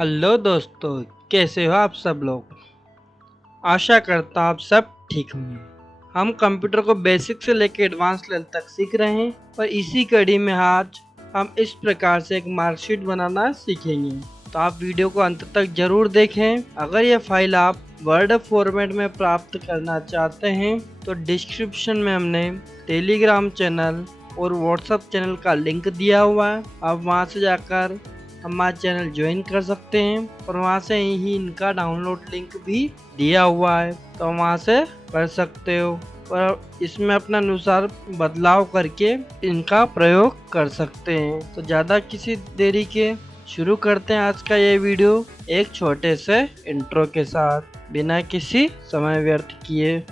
Hello दोस्तों, कैसे हो आप सब लोग। आशा करता हूँ आप सब ठीक होंगे। हम कंप्यूटर को बेसिक से लेकर एडवांस लेवल तक सीख रहे हैं और इसी कड़ी में आज हम इस प्रकार से एक मार्कशीट बनाना सीखेंगे। तो आप वीडियो को अंत तक जरूर देखें। अगर ये फाइल आप वर्ड फॉर्मेट में प्राप्त करना चाहते हैं तो डिस्क्रिप्शन में हमने टेलीग्राम चैनल और व्हाट्सएप चैनल का लिंक दिया हुआ है। आप वहां से जाकर हमारा चैनल ज्वाइन कर सकते हैं और वहां से ही इनका डाउनलोड लिंक भी दिया हुआ है, तो वहां से कर सकते हो और इसमें अपना अनुसार बदलाव करके इनका प्रयोग कर सकते हैं। तो ज़्यादा किसी देरी के शुरू करते हैं आज का ये वीडियो एक छोटे से इंट्रो के साथ, बिना किसी समय व्यर्थ किए।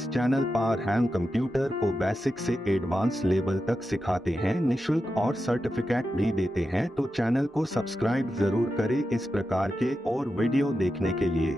इस चैनल पर हम कंप्यूटर को बेसिक से एडवांस लेवल तक सिखाते हैं, निशुल्क और सर्टिफिकेट भी देते हैं। तो चैनल को सब्सक्राइब जरूर करें इस प्रकार के और वीडियो देखने के लिए।